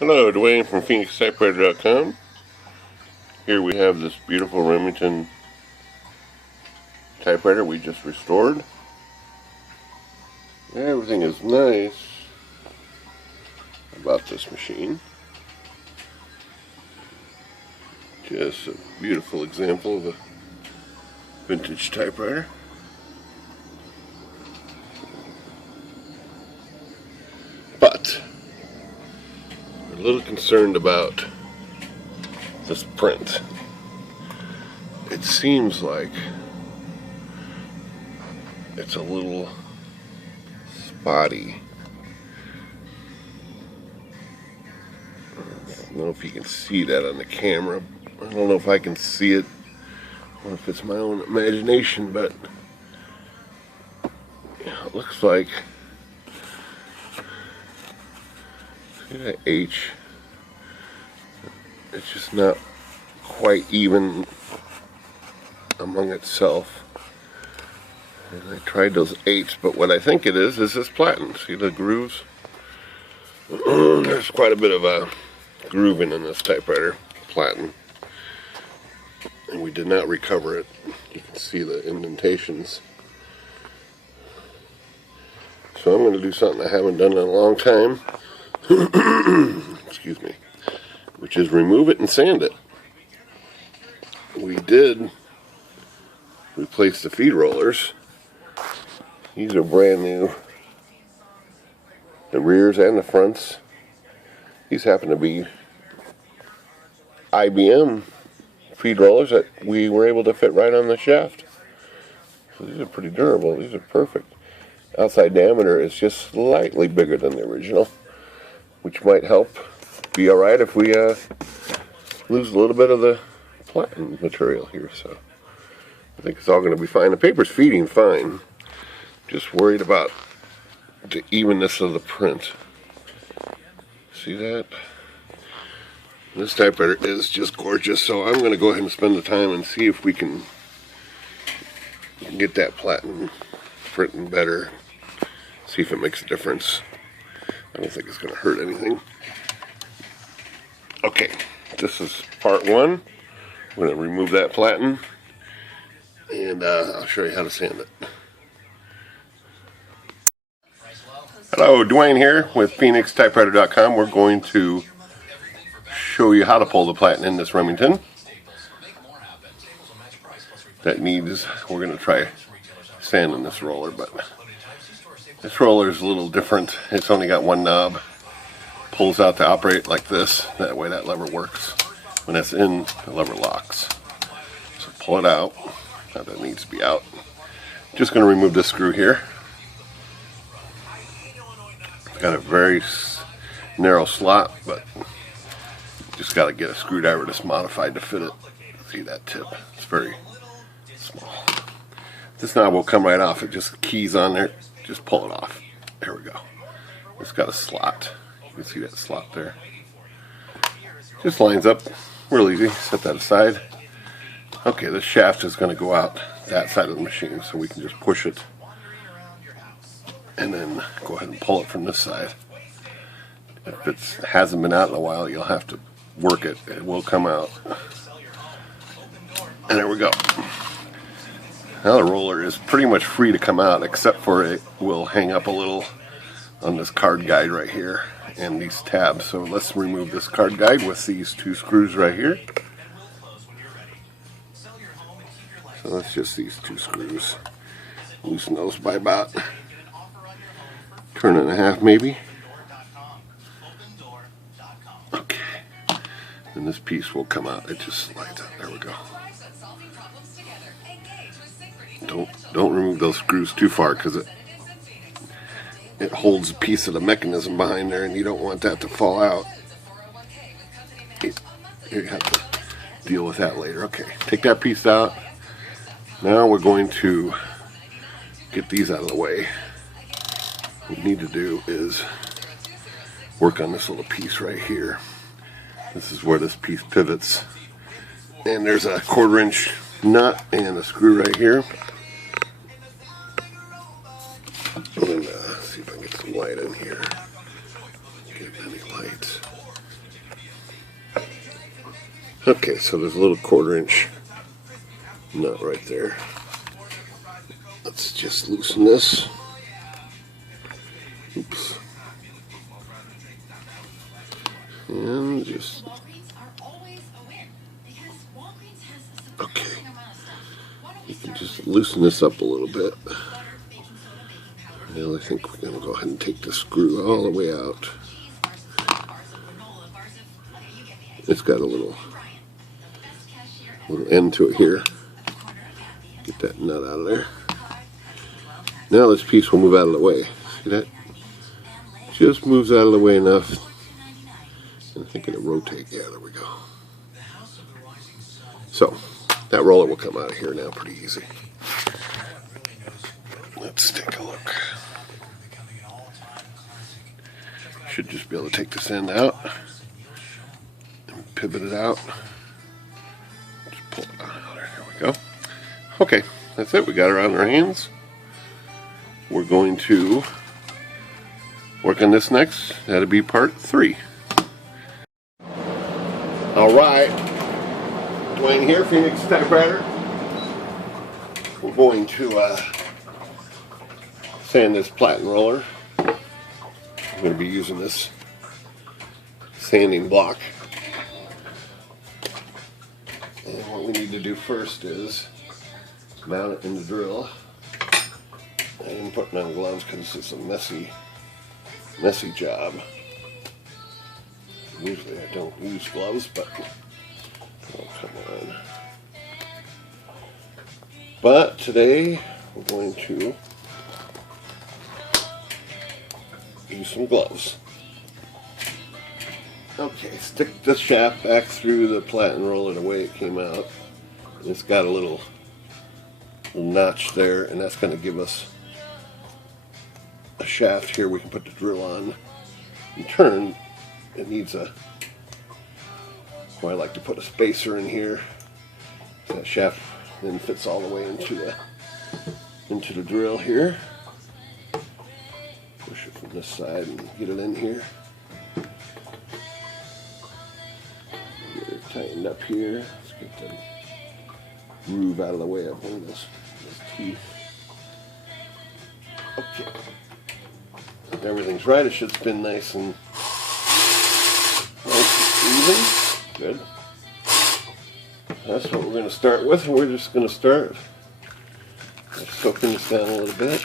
Hello, Dwayne from PhoenixTypewriter.com. Here we have this beautiful Remington typewriter we just restored. Everything is nice about this machine. Just a beautiful example of a vintage typewriter. But we're a little concerned about this print. It seems like it's a little spotty. I don't know if you can see that on the camera. I don't know if I can see it or if it's my own imagination, but it looks like, see that H? It's just not quite even among itself. And I tried those 8s, but what I think it is this platen. See the grooves? There's quite a bit of grooving in this typewriter, platen. And we did not recover it. You can see the indentations. So I'm going to do something I haven't done in a long time. Excuse me. Which is remove it and sand it. We did replace the feed rollers. These are brand new. The rears and the fronts. These happen to be IBM feed rollers that we were able to fit right on the shaft. So these are pretty durable. These are perfect. Outside diameter is just slightly bigger than the original, which might help be alright if we lose a little bit of the platen material here. So I think it's all going to be fine. The paper's feeding fine. Just worried about the evenness of the print. See that? This typewriter is just gorgeous, so I'm going to go ahead and spend the time and see if we can get that platen printing better. See if it makes a difference. I don't think it's going to hurt anything. Okay, this is part 1. I'm going to remove that platen, and I'll show you how to sand it. Hello, Dwayne here with PhoenixTypewriter.com. We're going to show you how to pull the platen in this Remington. We're going to try sanding this roller, but this roller is a little different. It's only got one knob. Pulls out to operate like this. That way that lever works. When it's in, the lever locks. So pull it out. Now that needs to be out. Just going to remove this screw here. Got a very narrow slot, but just got to get a screwdriver that's modified to fit it. See that tip? It's very small. This knob will come right off. It just keys on there. Just pull it off. There we go. It's got a slot. You can see that slot there. Just lines up real easy. Set that aside. Okay, this shaft is going to go out that side of the machine, so we can just push it and then go ahead and pull it from this side. If it hasn't been out in a while, you'll have to work it. It will come out. And there we go. Now the roller is pretty much free to come out, except for it will hang up a little on this card guide right here and these tabs. So let's remove this card guide with these 2 screws right here. So that's just these 2 screws. Loosen those by about turn and a half maybe. Okay. And this piece will come out. It just slides out. There we go. Don't remove those screws too far, because it holds a piece of the mechanism behind there, and you don't want that to fall out. You have to deal with that later. Okay, take that piece out. Now we're going to get these out of the way. What we need to do is work on this little piece right here. This is where this piece pivots. And there's a 1/4 inch nut and a screw right here. And see if I can get some light in here. Get any light. Okay, so there's a little 1/4 inch nut right there. Let's just loosen this. Oops. And just, okay. You can just loosen this up a little bit. Now I think we're going to go ahead and take the screw all the way out. It's got a little end to it here. Get that nut out of there. Now this piece will move out of the way. See that? Just moves out of the way enough. And I think it'll rotate. Yeah, there we go. So that roller will come out of here now pretty easy. Let's take a look. Should just be able to take this end out and pivot it out. Just pull it out. There we go. Okay, that's it. We got her on our hands. We're going to work on this next. That'll be part 3. Alright, Dwayne here, Remington Typewriter. We're going to sand this Platen roller. I'm going to be using this sanding block. And what we need to do first is mount it in the drill. I am putting on gloves because it's a messy job. Usually I don't use gloves, but oh, come on. But today we're going to use some gloves. Okay, stick the shaft back through the Platen roller the way it came out. It's got a little notch there, and that's going to give us a shaft here we can put the drill on. In turn, it needs a, well, I like to put a spacer in here. That shaft then fits all the way into the drill here. Push it from this side and get it in here. Get it tightened up here. Let's get the groove out of the way of one of this teeth. Okay. If everything's right, it should spin nice and even. Good. That's what we're going to start with, and we're just going to start by soaking this down a little bit.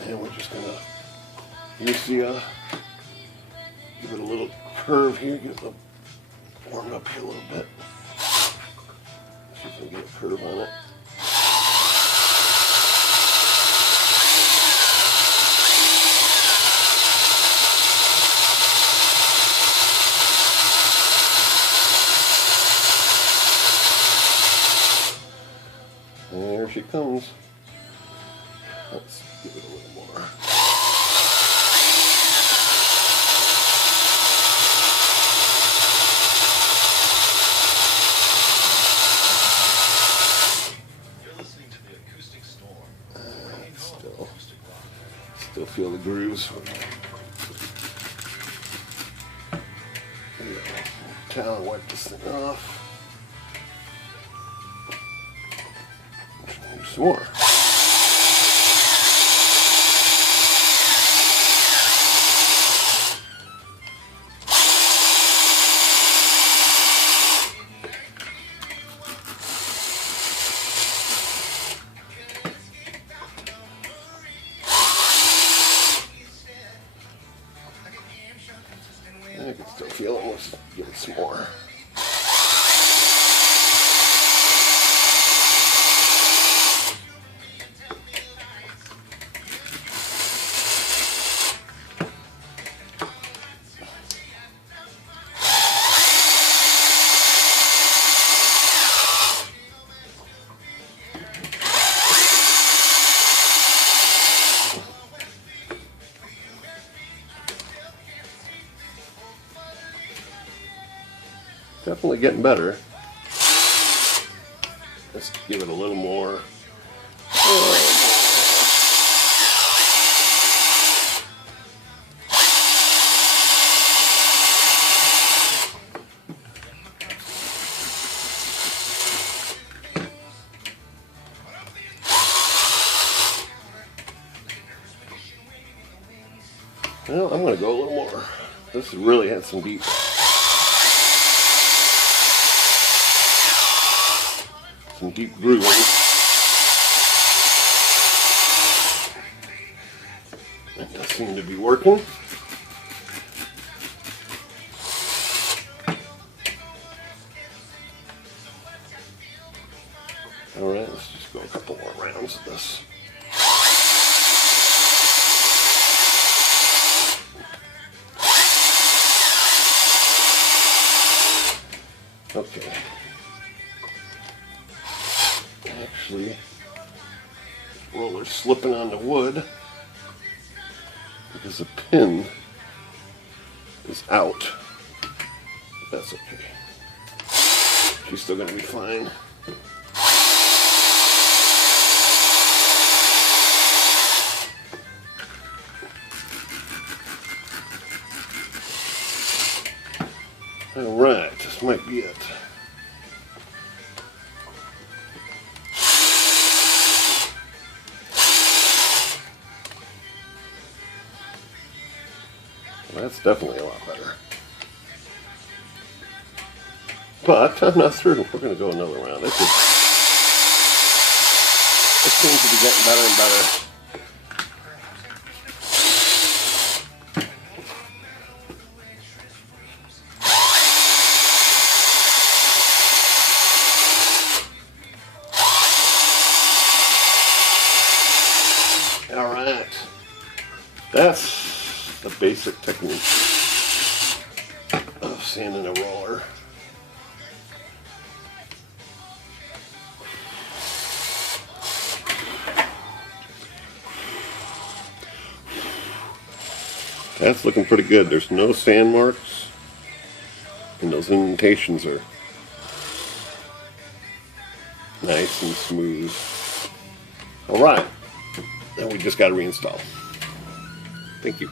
And we're just going to use the, give it a little curve here, get it warmed up here a little bit. See if we can get a curve on it. There she comes. Let's give it a little more. Still feel the grooves. Towel, wipe this thing off. Some more. I can still feel it. Let's give it some more. Definitely getting better. Let's give it a little more. Well, I'm going to go a little more. This really had some deep grooving. That does seem to be working. Alright, let's just go a couple more rounds of this. Okay. Actually, roller's slipping on the wood because the pin is out. But that's okay. She's still going to be fine. Alright, this might be it. Well, that's definitely a lot better. But I'm not through. We're going to go another round. It seems to be getting better and better. Alright, that's the basic technique of sanding a roller. That's looking pretty good. There's no sand marks, and those indentations are nice and smooth. Alright. And we just got to reinstall. Thank you.